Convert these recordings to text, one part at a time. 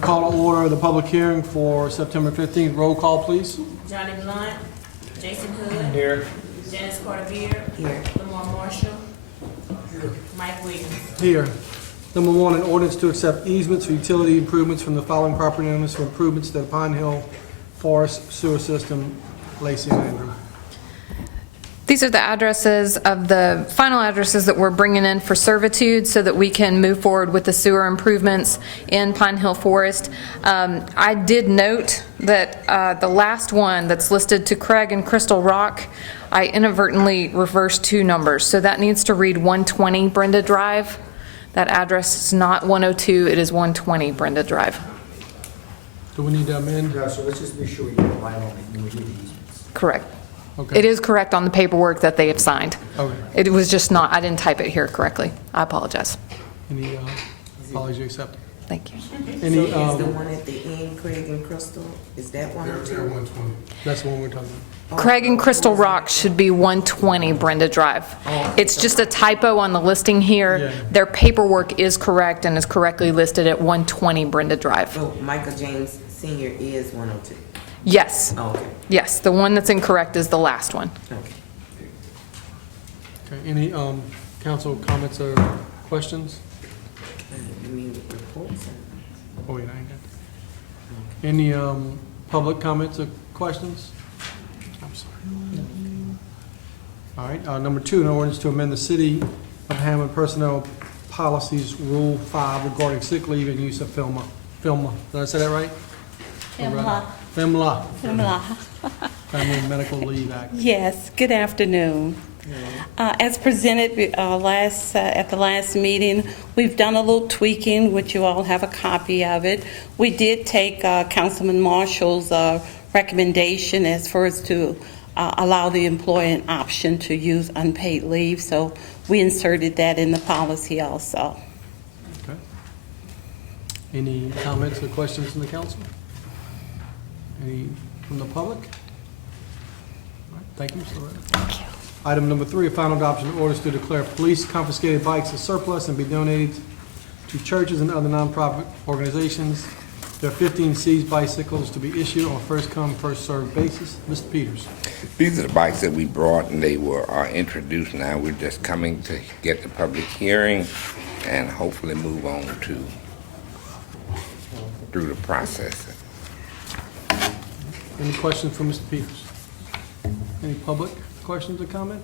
going to call to order the public hearing for September 15th. Roll call, please. Johnny Blunt, Jason Hood. Here. Dennis Carter-Beard. Here. Lamar Marshall. Mike Williams. Here. Number one, an ordinance to accept easements for utility improvements from the following property owners for improvements to the Pine Hill Forest Sewer System. Lacey and Andrew. These are the addresses of the final addresses that we're bringing in for servitude so that we can move forward with the sewer improvements in Pine Hill Forest. I did note that the last one that's listed to Craig and Crystal Rock, I inadvertently reversed two numbers. So that needs to read 120 Brenda Drive. That address is not 102, it is 120 Brenda Drive. Do we need to amend? Yeah, so let's just be sure we get it right on it when we do the easements. Correct. Okay. It is correct on the paperwork that they have signed. Okay. It was just not, I didn't type it here correctly. I apologize. Any apology accepted? Thank you. Any, So is the one at the end, Craig and Crystal, is that one or two? that's the one we're talking about. Craig and Crystal Rock should be 120 Brenda Drive. It's just a typo on the listing here. Yeah. Their paperwork is correct and is correctly listed at 120 Brenda Drive. So Michael James Senior is 102. Yes, Oh, okay. yes, the one that's incorrect is the last one. Okay. Okay. Any council comments or questions? You mean reports? Oh, wait, I ain't got that. Any public comments or questions? I'm sorry. All right, number two, an ordinance to amend the City of Hammond Personnel Policies Rule 5 regarding sick leave and use of FMLA. Did I say that right? FMLA. Family and Medical Leave Act. Yes, good afternoon. As presented at the last meeting, we've done a little tweaking, which you all have a copy of it. We did take Councilman Marshall's recommendation as far as to allow the employee an option to use unpaid leave, so we inserted that in the policy also. Okay. Any comments or questions from the council? Any from the public? All right, thank you, Mr. Loretta. Thank you. Item number three, a final adoption of orders to declare police confiscated bikes as surplus and be donated to churches and other nonprofit organizations. There are 15 seized bicycles to be issued on a first-come, first-served basis. Mr. Peters. These are the bikes that we brought, and they were introduced now. We're just coming to get the public hearing and hopefully move on through the process. Any questions for Mr. Peters? Any public questions or comment?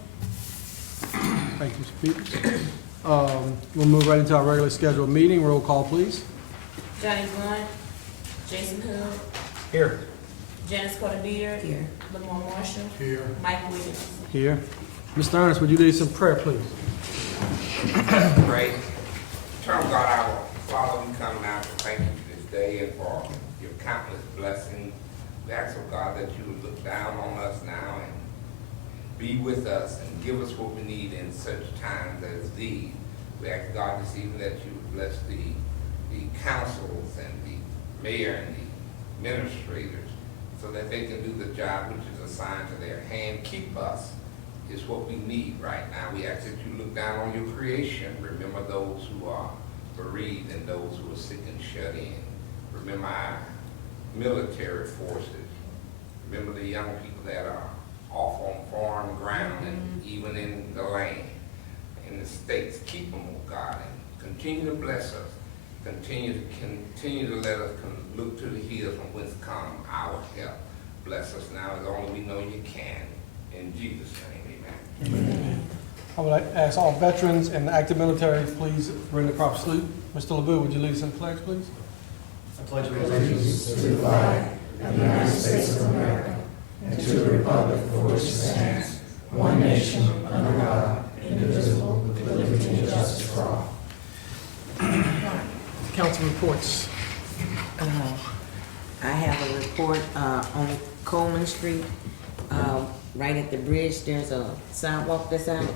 Thank you, Mr. Peters. We'll move right into our regularly scheduled meeting. Roll call, please. Johnny Blunt, Jason Hood. Here. Dennis Carter-Beard. Here. Lamar Marshall. Here. Mike Williams. Here. Mr. Ernest, would you lead some prayer, please? Great. Eternal God, our Father, we come now to thank you for this day and for your countless blessings. We ask, oh God, that you would look down on us now and be with us and give us what we need in such times as these. We ask, God, this evening that you would bless the councils and the mayor and the administrators so that they can do the job which is assigned to their hand. Keep us is what we need right now. We ask that you look down on your creation. Remember those who are bereaved and those who are sick and shut in. Remember our military forces. Remember the young people that are off on foreign ground and even in the land, in the states. Keep them, oh God, and continue to bless us. Continue to let us look to the hills from whence come our help. Bless us now as only we know you can. In Jesus' name, amen. Amen. I would like to ask all veterans and active military, please bring the proper salute. Mr. LeBeau, would you lead us in the pledge, please? I pledge allegiance to the flag of the United States of America and to the republic for which it stands, one nation, under God, indivisible, with liberty and justice for all. Council reports. I have a report on Coleman Street. Right at the bridge, there's a sidewalk that's out.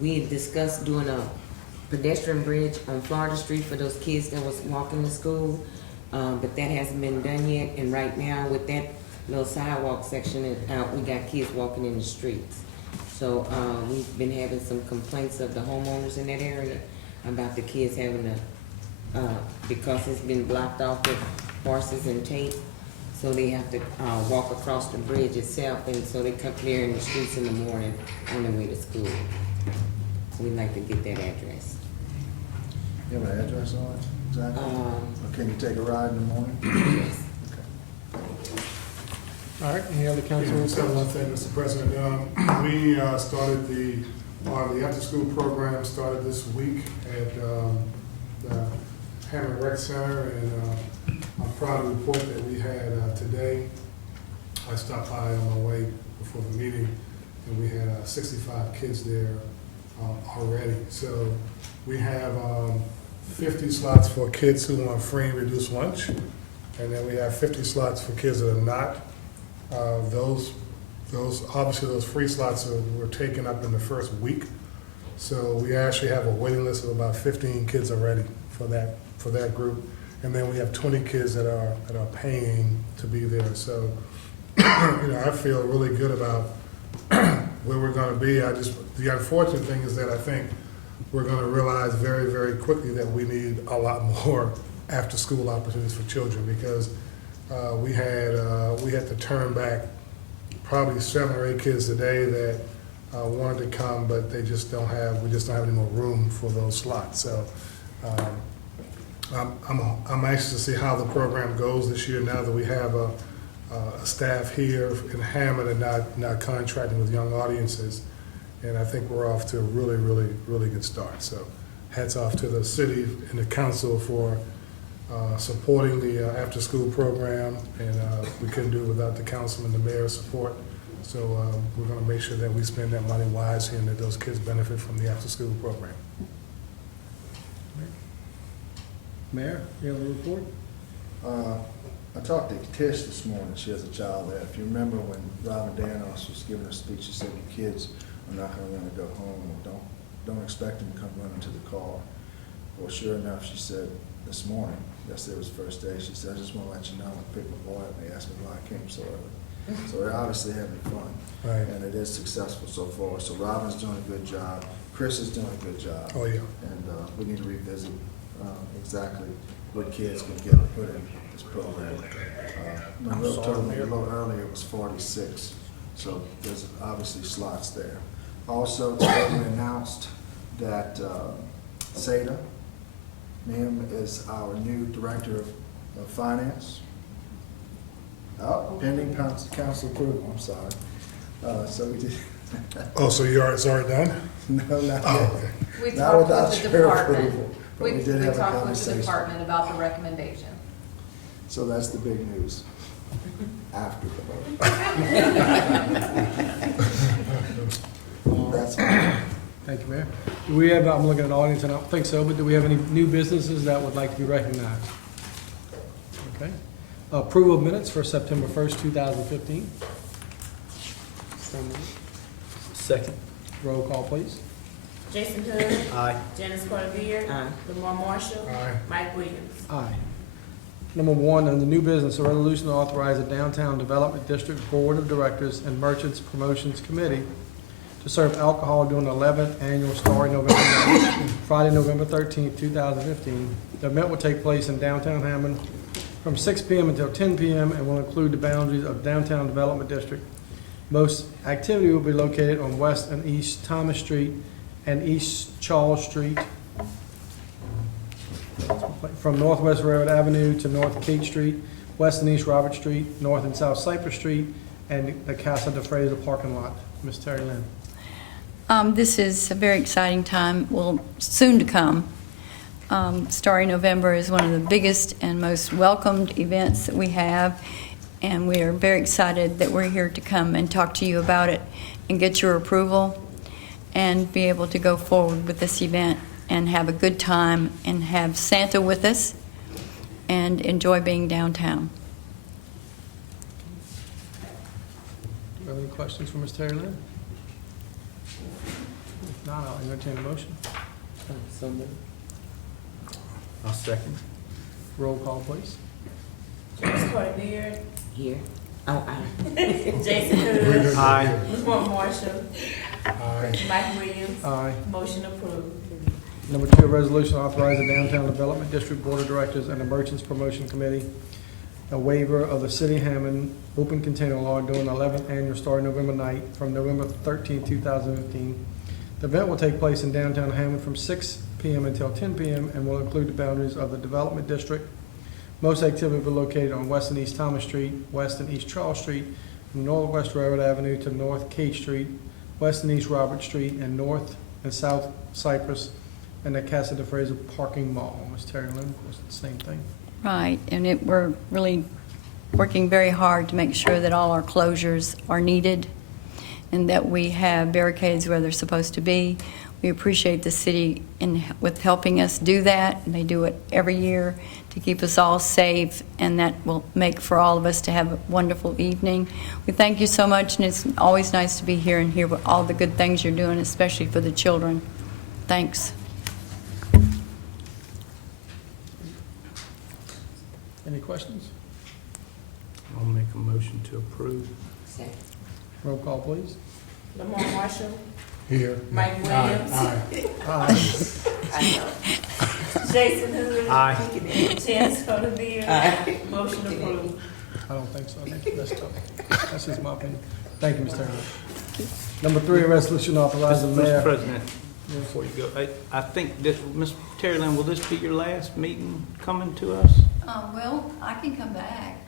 We had discussed doing a pedestrian bridge on Florida Street for those kids that was walking to school, but that hasn't been done yet. And right now, with that little sidewalk section out, we got kids walking in the streets. So we've been having some complaints of the homeowners in that area about the kids having to because it's been blocked off with horses and tape. So they have to, walk across the bridge itself, and so they come clearing the streets in the morning on their way to school. So we'd like to get that address. You have an address on it, exactly? Or can you take a ride in the morning? All right, any other council Yeah, just have one reports? thing, Mr. President. We started the after-school program started this week at the Hammond Rec Center, and I'm proud to report that we had today, I stopped by on my way before the meeting, and we had 65 kids there already. So we have 50 slots for kids who want free and reduced lunch, and then we have 50 slots for kids that are not. Obviously those free slots were taken up in the first week. So we actually have a waiting list of about 15 kids already for that group. And then we have 20 kids that are paying to be there. So, I feel really good about where we're gonna be. The unfortunate thing is that I think we're gonna realize very, very quickly that we need a lot more after-school opportunities for children, because we had to turn back probably 7 or 8 kids today that wanted to come, but we just don't have any more room for those slots. So I'm anxious to see how the program goes this year, now that we have a staff here in Hammond and not contracting with young audiences. And I think we're off to a really, really, really good start. So hats off to the city and the council for supporting the after-school program, and we couldn't do it without the council and the mayor's support. So we're going to make sure that we spend that money wisely and that those kids benefit from the after-school program. Mayor, you have a report? I talked to Tish this morning. She has a child there. If you remember when Robin Danos was giving her speech, she said, "The kids are not going to want to go home. Don't expect them to come running to the car." Well, sure enough, she said this morning, yesterday was the first day, she said, "I just want to let you know, I picked my boy up and they asked me why I came so early." So they're obviously having fun, Right. and it is successful so far. So Robin's doing a good job. Chris is doing a good job. Oh, yeah. And we need to revisit exactly what kids can get put in this program. Monroe told me a little earlier it was 46, so there's obviously slots there. Also, today we announced that Seda Mim is our new director of finance. Oh, pending council approval, I'm sorry. So we did. Oh, so it's already done? No, not yet. Oh, okay. We Not talked without with the your department. approval, but We we did have a talked with the conversation. department about the recommendation. So that's the big news after the vote. That's fine. Thank you, Mayor. Do we have, I'm looking at the audience, and I don't think so, but do we have any new businesses that would like to be recognized? Okay. Approval of minutes for September 1st, 2015. Second. Roll call, please. Jason Hood. Aye. Janice Carter Beard. Aye. Lamar Marshall. Aye. Mike Williams. Aye. Number 1, under new business, a resolution to authorize a Downtown Development District Board of Directors and Merchants Promotions Committee to serve alcohol during the 11th Annual Starry November Night, Friday, November 13th, 2015. The event will take place in downtown Hammond from 6 p.m. until 10 p.m. and will include the boundaries of Downtown Development District. Most activity will be located on West and East Thomas Street and East Charles Street, from Northwest Railroad Avenue to North Kate Street, West and East Robert Street, North and South Cypress Street, and the Casa de Fraser parking lot. Ms. Terry Lynn. This is a very exciting time, well, soon to come. Starry November is one of the biggest and most welcomed events that we have, and we are very excited that we're here to come and talk to you about it and get your approval and be able to go forward with this event and have a good time and have Santa with us and enjoy being downtown. Do you have any questions for Ms. Terry Lynn? If not, I'll entertain a motion. So moved. I'll second. Roll call, please. Janice Carter Beard. Here. Oh, aye. Jason Hood. Aye. Lamar Marshall. Aye. Mike Williams. Aye. Motion approved. Number 2, a resolution authorizing Downtown Development District Board of Directors and the Merchants Promotion Committee a waiver of the City of Hammond open container law during the 11th annual starting November night from November 13, 2015. The event will take place in downtown Hammond from 6 p.m. until 10 p.m. and will include the boundaries of the Development District. Most activity will be located on West and East Thomas Street, West and East Charles Street, from Northwest Railroad Avenue to North Cate Street, West and East Robert Street, and North and South Cypress, and the Casa de Fraser Parking Mall. Ms. Terry Lynn, of course, the same thing. Right, and we're really working very hard to make sure that all our closures are needed and that we have barricades where they're supposed to be. We appreciate the city with helping us do that, and they do it every year to keep us all safe, and that will make for all of us to have a wonderful evening. We thank you so much, and it's always nice to be here and hear all the good things you're doing, especially for the children. Thanks. Any questions? I'll make a motion to approve. Second. Roll call, please. Lamar Marshall, Here. Mike Williams, Aye. Jason Hood, Aye. Janice Carter Beard, motion approved. I don't think so. I think that's tough. That's just my opinion. Thank you, Mr. Terry. Number 3, a resolution authorizing the Mr. mayor. President, before you go, I think this, Ms. Terry Lynn, will this be your last meeting coming to us? Well, I can come back.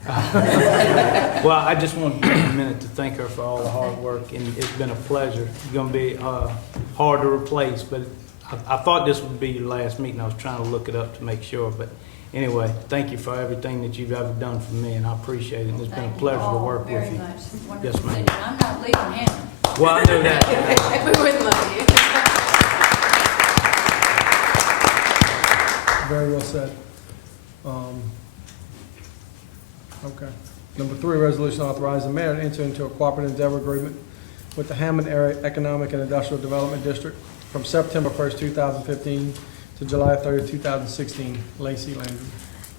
Well, I just want to take a minute to thank her for all the hard work, and it's been a pleasure. It's going to be hard to replace, but I thought this would be your last meeting. I was trying to look it up to make sure, but anyway, thank you for everything that you've ever done for me, and I appreciate it. And it's been a pleasure to work with you. Yes, ma'am. I'm not leaving Hammond. Well, I know that. We would love you. Very well said. Okay. Number 3, resolution authorizing the mayor to enter into a cooperative endeavor agreement with the Hammond Area Economic and Industrial Development District from September 1st, 2015 to July 30th, 2016. Lacey Landry.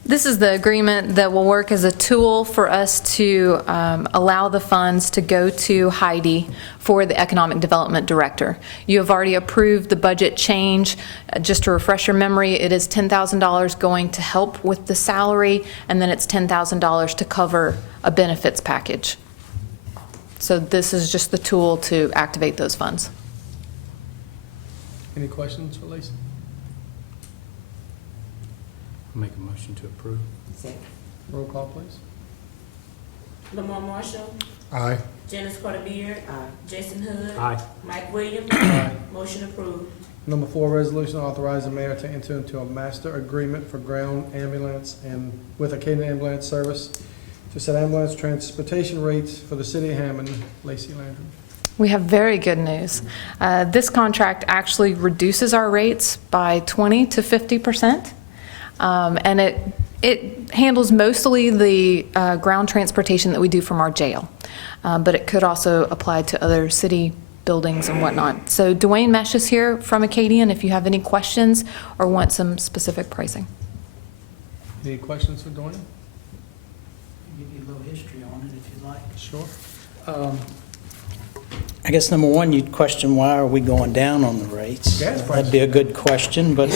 This is the agreement that will work as a tool for us to allow the funds to go to Heidi for the Economic Development Director. You have already approved the budget change. Just to refresh your memory, it is $10,000 going to help with the salary, and then it's $10,000 to cover a benefits package. So this is just the tool to activate those funds. Any questions for Lacey? I'll make a motion to approve. Second. Roll call, please. Lamar Marshall, Aye. Janice Carter Beard, Jason Hood, Aye. Mike Williams, motion approved. Number 4, resolution authorizing the mayor to enter into a master agreement for ground ambulance and with Acadian Ambulance Service to set ambulance transportation rates for the city of Hammond. Lacey Landry. We have very good news. This contract actually reduces our rates by 20 to 50%. And it handles mostly the ground transportation that we do from our jail, but it could also apply to other city buildings and whatnot. So Dwayne Mesh is here from Acadian if you have any questions or want some specific pricing. Any questions for Dwayne? Give you a little history on it if you like. Sure. I guess number one, you'd question why are we going down on the rates? Gas prices. That'd be a good question, but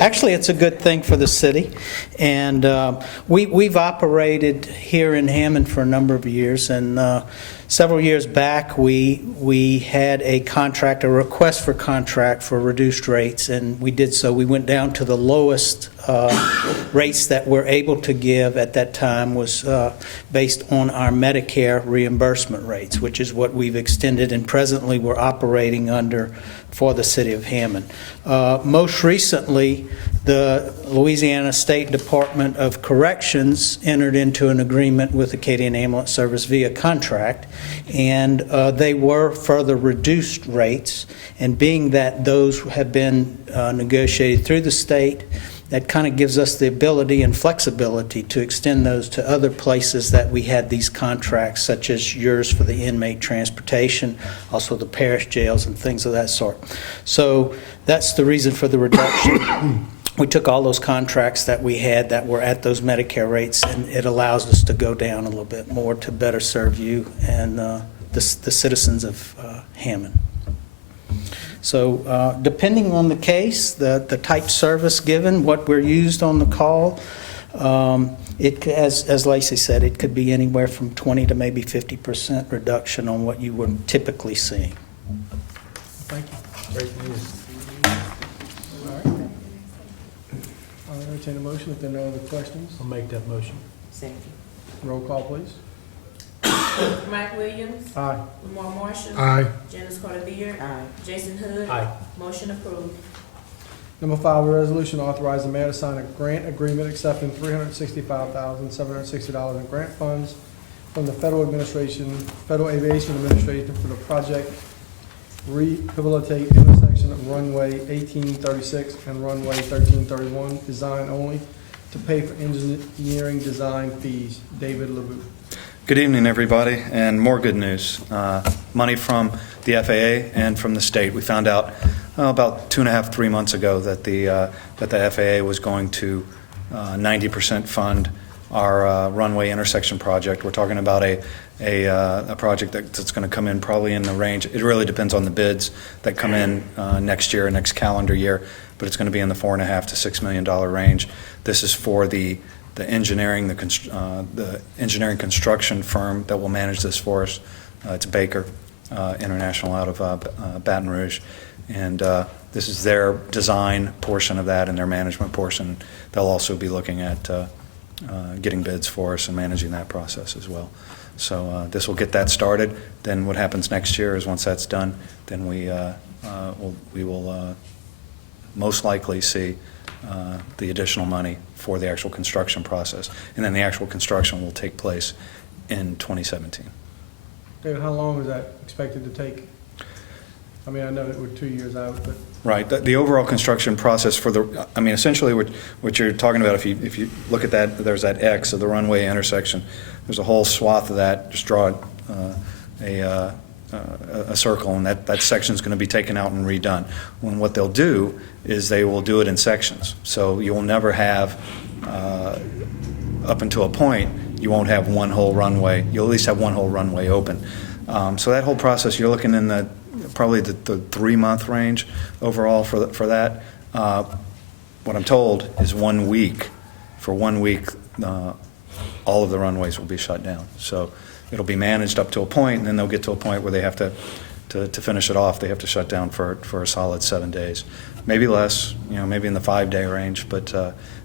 actually it's a good thing for the city. And we've operated here in Hammond for a number of years, and several years back we had a contract, a request for contract for reduced rates, and we did so. We went down to the lowest rates that we're able to give at that time was based on our Medicare reimbursement rates, which is what we've extended and presently we're operating under for the city of Hammond. Most recently, the Louisiana State Department of Corrections entered into an agreement with Acadian Ambulance Service via contract, and they were further reduced rates, and being that those have been negotiated through the state, that kind of gives us the ability and flexibility to extend those to other places that we had these contracts, such as yours for the inmate transportation, also the parish jails and things of that sort. So that's the reason for the reduction. We took all those contracts that we had that were at those Medicare rates, and it allows us to go down a little bit more to better serve you and the citizens of Hammond. So depending on the case, the type service given, what we're used on the call, as Lacey said, it could be anywhere from 20 to maybe 50% reduction on what you would typically see. Thank you. Great news. All right. I'll entertain a motion if there are no other questions. I'll make that motion. Second. Roll call, please. Mike Williams, Aye. Lamar Marshall, Aye. Janice Carter Beard, Aye. Jason Hood. Aye. Motion approved. Number 5, a resolution authorizing the mayor to sign a grant agreement accepting $365,760 in grant funds from the Federal Aviation Administration for the project Rehabilitate Intersection of Runway 1836 and Runway 1331, design only, to pay for engineering design fees. David LeBouf. Good evening, everybody, and more good news. Money from the FAA and from the state. We found out about 2.5, 3 months ago that the FAA was going to 90% fund our runway intersection project. We're talking about a project that's going to come in probably in the range. It really depends on the bids that come in next year, next calendar year, but it's going to be in the $4.5 to $6 million range. This is for the engineering, the engineering construction firm that will manage this for us. It's Baker International out of Baton Rouge, and this is their design portion of that and their management portion. They'll also be looking at getting bids for us and managing that process as well. So this will get that started. Then what happens next year is once that's done, then we will most likely see the additional money for the actual construction process. And then the actual construction will take place in 2017. David, how long is that expected to take? I mean, I know that we're 2 years out, but. Right. The overall construction process for the, I mean, essentially what you're talking about, if you look at that, there's that X of the runway intersection. There's a whole swath of that. Just draw a circle, and that section is going to be taken out and redone. And what they'll do is they will do it in sections. So you will never have, up until a point, you won't have one whole runway. You'll at least have one whole runway open. So that whole process, you're looking in probably the 3-month range overall for that. What I'm told is 1 week. For 1 week, all of the runways will be shut down. So it'll be managed up to a point, and then they'll get to a point where they have to finish it off. They have to shut down for a solid 7 days, maybe less. Maybe in the 5-day range. But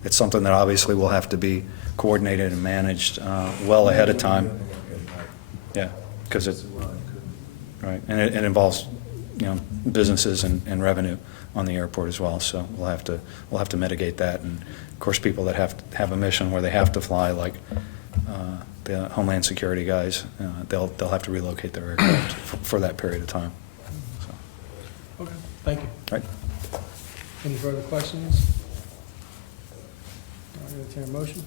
it's something that obviously will have to be coordinated and managed well ahead of time. Yeah, because it's right, and it involves businesses and revenue on the airport as well. So we'll have to mitigate that, and of course people that have a mission where they have to fly, like the Homeland Security guys, they'll have to relocate their aircraft for that period of time. So. Okay, thank you. Right. Any further questions? I'll entertain a motion.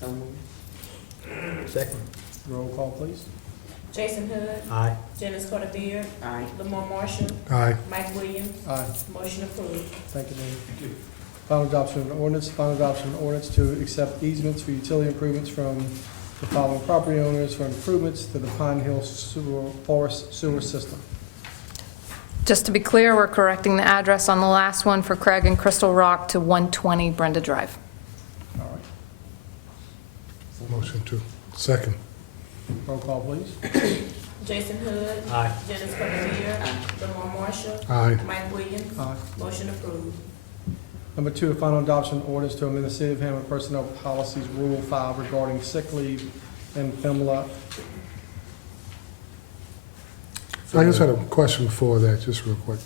So moved. Second. Roll call, please. Jason Hood, Aye. Janice Carter Beard, Aye. Lamar Marshall, Aye. Mike Williams. Aye. Motion approved. Thank you, David. Final adoption of an ordinance. Final adoption of an ordinance to accept easements for utility improvements from the following property owners for improvements to the Pine Hill Forest sewer system. Just to be clear, we're correcting the address on the last one for Craig and Crystal Rock to 120 Brenda Drive. All right. Motion to. Second. Roll call, please. Jason Hood, Aye. Janice Carter Beard, Lamar Marshall, Aye. Mike Williams. Aye. Motion approved. Number 2, final adoption of orders to amend the City of Hammond Personnel Policies Rule 5 regarding sick leave and FMLA. I just had a question before that, just real quick.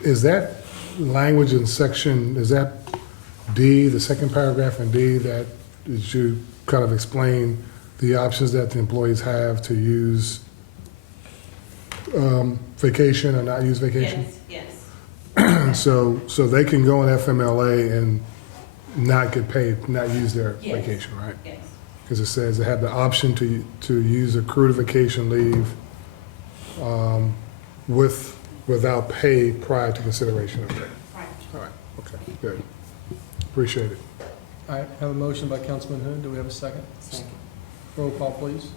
Is that language in section, is that D, the second paragraph in D, that you kind of explain the options that the employees have to use vacation or not use vacation? Yes. So they can go in FMLA and not get paid, not use their Yes. vacation, right? Yes. Because it says they have the option to use accrued vacation leave without pay prior to consideration of pay. Right. All right, okay, good. Appreciate it. All right, have a motion by Councilman Hood. Do we have a second? Second. Roll call, please.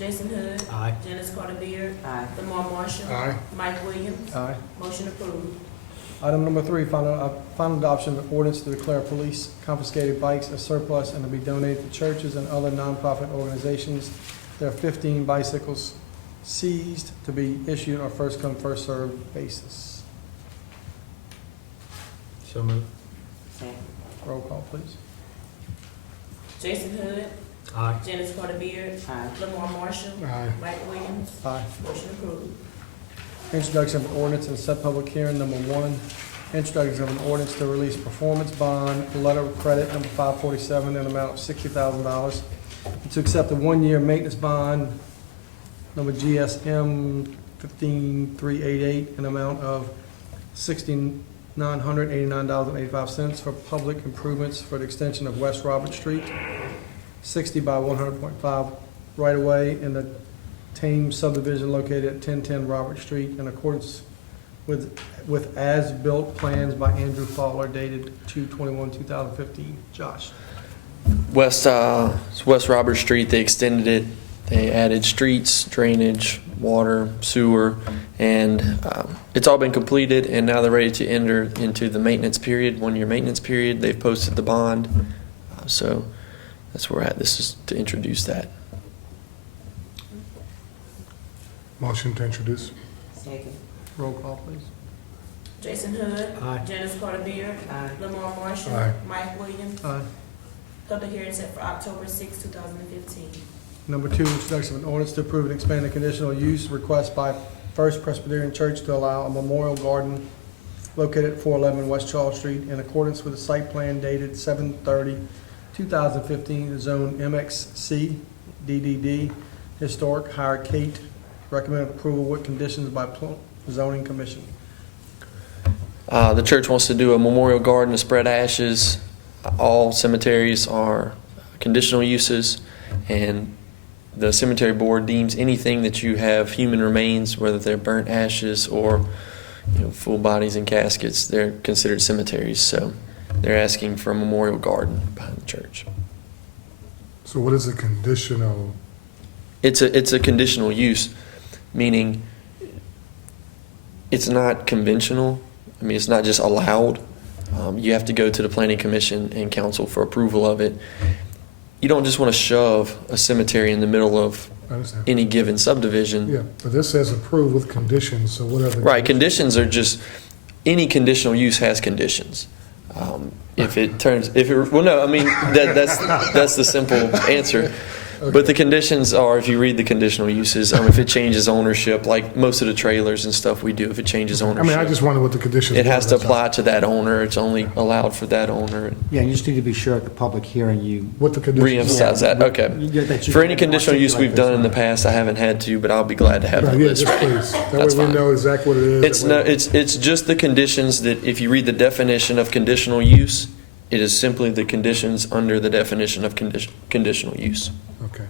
Jason Hood. Aye. Janice Carter Beard. Aye. Lamar Marshall. Aye. Mike Williams. Aye. Motion approved. Item number 3, final adoption of ordinance to declare police confiscated bikes as surplus and to be donated to churches and other nonprofit organizations. There are 15 bicycles seized to be issued on a first-come, first-served basis. So moved. Second. Roll call, please. Jason Hood. Aye. Janice Carter Beard. Aye. Lamar Marshall. Aye. Mike Williams. Aye. Motion approved. Introduction of an ordinance and set public hearing. Number 1, introduction of an ordinance to release performance bond letter of credit number 547 in an amount of $60,000. And to accept a 1-year maintenance bond number GSM 15388 in an amount of $6,989.85 for public improvements for the extension of West Robert Street, 60 by 100.5 right-of-way in the Thames subdivision located at 1010 Robert Street in accordance with as-built plans by Andrew Fowler dated 2/21/2015. Josh. West Robert Street, they extended it. They added streets, drainage, water, sewer, and it's all been completed, and now they're ready to enter into the maintenance period, 1-year maintenance period. They've posted the bond, so that's where we're at. This is to introduce that. Motion to introduce. Second. Roll call, please. Jason Hood. Aye. Janice Carter Beard. Aye. Lamar Marshall. Aye. Mike Williams. Aye. Public hearing set for October 6, 2015. Number 2, introduction of an ordinance to approve and expand the conditional use request by First Presbyterian Church to allow a memorial garden located at 411 West Charles Street in accordance with the site plan dated 7/30/2015, zone MXC DDD, historic Higher Kate. Recommended approval with conditions by zoning commission. The church wants to do a memorial garden to spread ashes. All cemeteries are conditional uses, and the cemetery board deems anything that you have human remains, whether they're burnt ashes or full bodies and caskets, they're considered cemeteries. So they're asking for a memorial garden behind the church. So what is a conditional? It's a conditional use, meaning it's not conventional. I mean, it's not just allowed. You have to go to the planning commission and council for approval of it. You don't just want to shove a cemetery in the middle of I understand. any given subdivision. Yeah, but this says approved with conditions, so what are the? Right, conditions are just, any conditional use has conditions. That's the simple answer. But the conditions are, if you read the conditional uses, if it changes ownership, like most of the trailers and stuff we do, if it changes I ownership. mean, I just wonder what the conditions. It were, has to that's all. apply to that owner. It's only allowed for that owner. Yeah, you just need to be sure at the public hearing you. What the conditions. Reemphasize that. Okay. that you For any can conditional use we've done in the articulate past, I haven't had to, but I'll be glad to have Right, that yeah, list. just please. That That's way we fine. know exactly what it is. It's no, it's just the conditions that, if you read the definition of conditional use, it is simply the conditions under the definition of conditional use. Okay,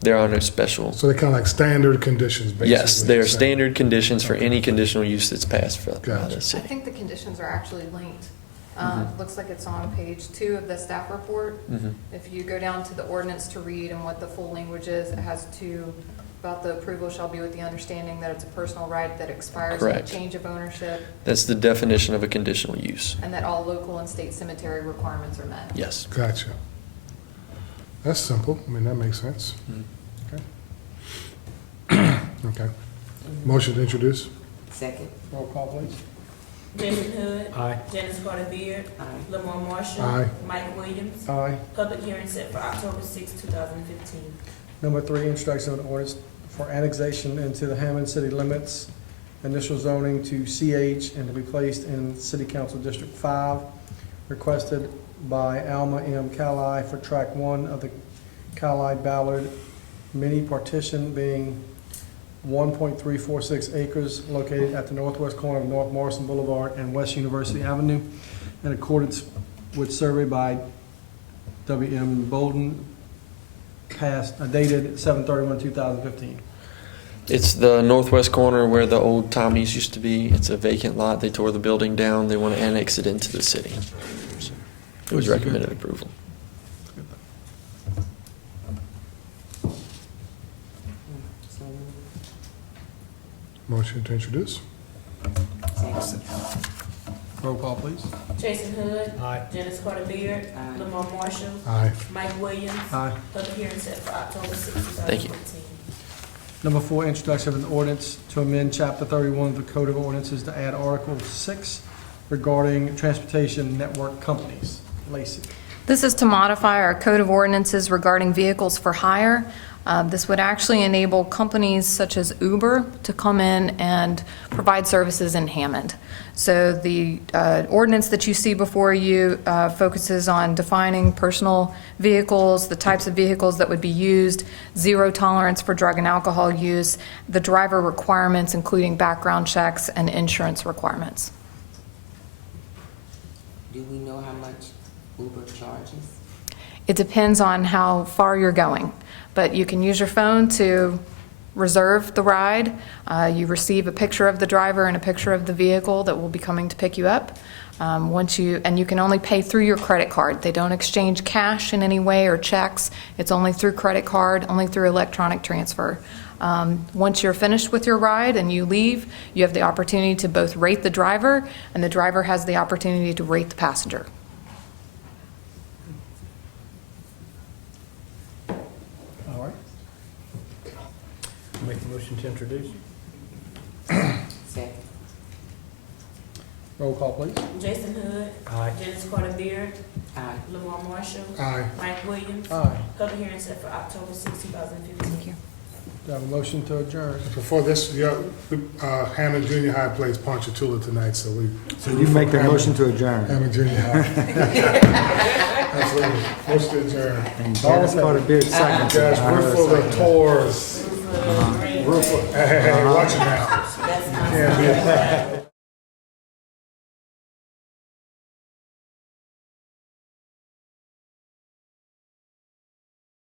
There are no special. so they're kind of like standard conditions, basically. Yes, they are Saying. standard conditions for Okay. any conditional use that's passed by Gotcha. the I city. think the conditions are actually linked. Looks like it's on page 2 of the staff report. Mhm. If you go down to the ordinance to read and what the full language is, it has about the approval shall be with the understanding that it's a personal right that expires at Correct. change of ownership, That's the definition of a conditional use. and that all local and state cemetery requirements are met. Yes. Gotcha. That's simple. I mean, that makes sense. Mhm. Okay. Motion to introduce. Second. Roll call, please. Jason Hood. Aye. Janice Carter Beard. Aye. Lamar Marshall. Aye. Mike Williams. Aye. Public hearing set for October 6, 2015. Number 3, introduction of an ordinance for annexation into the Hammond city limits, initial zoning to CH and to be placed in City Council District 5, requested by Alma M. Cali for Track 1 of the Cali Ballard mini partition, being 1.346 acres located at the northwest corner of North Morrison Boulevard and West University Avenue, in accordance with survey by W.M. Bolden, dated 7/31/2015. It's the northwest corner where the old Tommy's used to be. It's a vacant lot. They tore the building down. They want to annex it into the city. So it was recommended approval. Motion to introduce? Roll call, please. Jason Hood. Aye. Dennis Carter Beard. Aye. Lamar Marshall. Aye. Mike Williams. Aye. Public hearing set for October 6, Thank you. 2015. Number 4, introduction of an ordinance to amend Chapter 31 of the Code of Ordinances to add Article 6 regarding transportation network companies. Lacey. This is to modify our Code of Ordinances regarding vehicles for hire. This would actually enable companies such as Uber to come in and provide services in Hammond. So the ordinance that you see before you focuses on defining personal vehicles, the types of vehicles that would be used, zero tolerance for drug and alcohol use, the driver requirements, including background checks and insurance requirements. Do we know how much Uber charges? It depends on how far you're going, but you can use your phone to reserve the ride. You receive a picture of the driver and a picture of the vehicle that will be coming to pick you up. And you can only pay through your credit card. They don't exchange cash in any way or checks. It's only through credit card, only through electronic transfer. Once you're finished with your ride and you leave, you have the opportunity to both rate the driver, and the driver has the opportunity to rate the passenger. All right. Make a motion to introduce. Second. Roll call, please. Jason Hood. Aye. Dennis Carter Beard. Aye. Lamar Marshall. Aye. Mike Williams. Aye. Public hearing set for October 6, 2015. Thank you. Do I have a motion to adjourn? Before this, Hammond Junior High plays Ponchatoula tonight, so we. So you make the motion to adjourn. Hammond Junior High. Absolutely. Motion to adjourn. And Dennis Carter Beard seconds. Guys, we're full of tours. Green, Hey, watch it now. That's my Can't be a